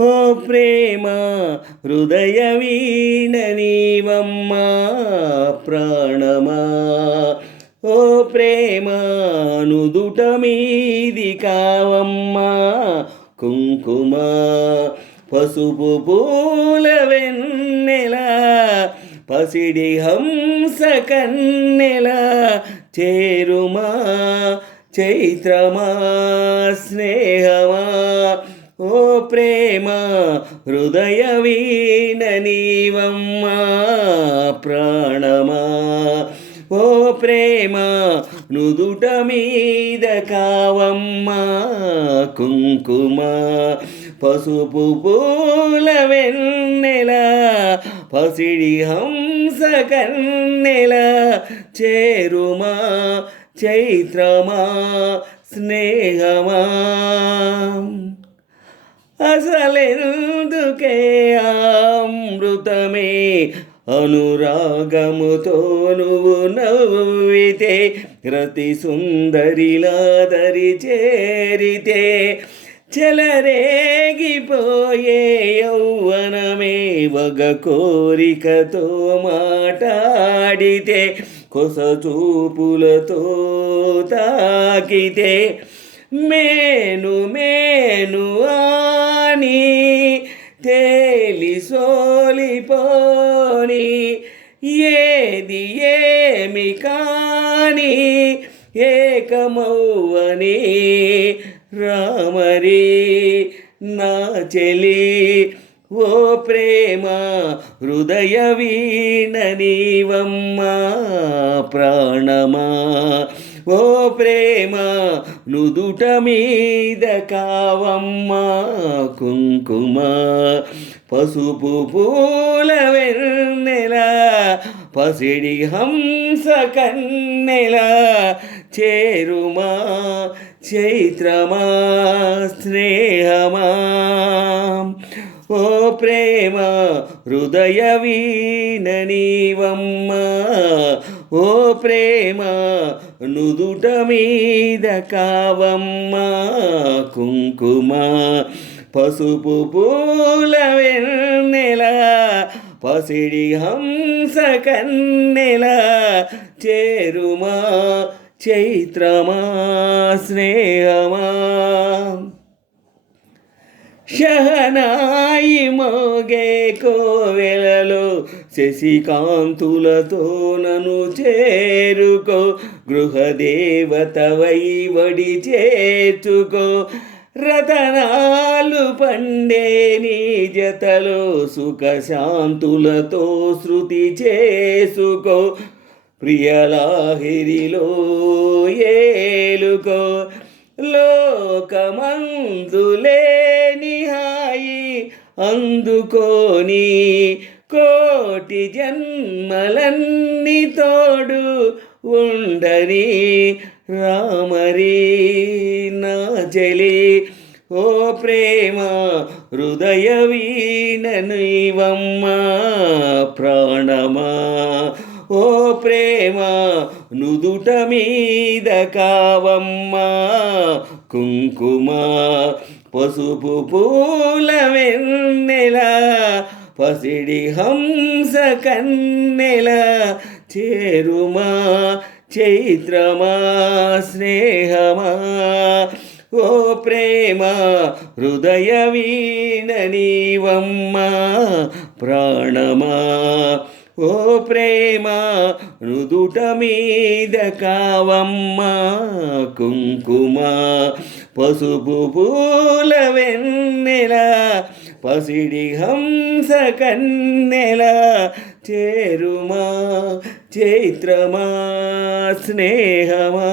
ఓ ప్రేమ హృదయ వీణ నీవమ్మా ప్రాణమా. ఓ ప్రేమ నుదుట మీది కావమ్మా కుంకుమ. పసుపు పూల వెన్నెల పసిడి హంస కన్నెల చేరుమా చైత్రమా స్నేహమా. ఓ ప్రేమ హృదయ వీణ నీవమ్మా ప్రాణమా. ఓ ప్రేమ నుదుట మీద కావమ్మా కుంకుమ. పసుపు పూల వెన్నెల పసిడి హంస కన్నెల చేరుమా చైత్రమా స్నేహమా. అసలెందుకే అమృతమే అనురాగముతో నువ్వు నవ్వితే రతి సుందరిలా దరి చేరితే చెలరేగిపోయే యౌవనమే వగ కోరికతో మాటాడితే కొస చూపులతో తాకితే మేను మేను అని తేలి సోలిపోని ఏది ఏమి కాని ఏకమౌవని రామరి నా చెలి. ఓ ప్రేమ హృదయ వీణ నీవమ్మా ప్రాణమా. ఓ ప్రేమ నుదుట మీద కావమ్మా కుంకుమ. పసుపు పూల వెన్నెల పసిడి హంస కన్నెల చేరుమా చైత్రమా స్నేహమా. ఓ ప్రేమ హృదయ వీణ నీవమ్మా. ఓ ప్రేమ నుదుట మీద కావమ్మా కుంకుమ. పసుపు పూల వెన్నెల పసిడి హంస కన్నెల చేరుమా చైత్రమా స్నేహమా. షహనాయి మోగే కోవెలలో శశికాంతులతో నన్ను చేరుకో గృహదేవతవై వడి చేర్చుకో. రతనాలు పండే నీ జతలో సుఖశాంతులతో శృతి చేసుకో. ప్రియలాహిరిలో ఏలుకో లోకమందులేని హాయి అందుకోని కోటి జన్మలన్నీ తోడు ఉండని రామరి నా చెలి. ఓ ప్రేమ హృదయ వీణ నీవమ్మా ప్రాణమా. ఓ ప్రేమ నుదుట మీద కావమ్మా కుంకుమ. పసుపు పూల వెన్నెల పసిడి హంస కన్నెల చేరుమా చైత్రమా స్నేహమా. ఓ ప్రేమ హృదయ వీణ నీవమ్మా ప్రాణమా. ఓ ప్రేమ నుదుట మీద కావమ్మా కుంకుమ. పసుపు పూల వెన్నెల పసిడి హంస కన్నెల చేరుమా చైత్రమా స్నేహమా.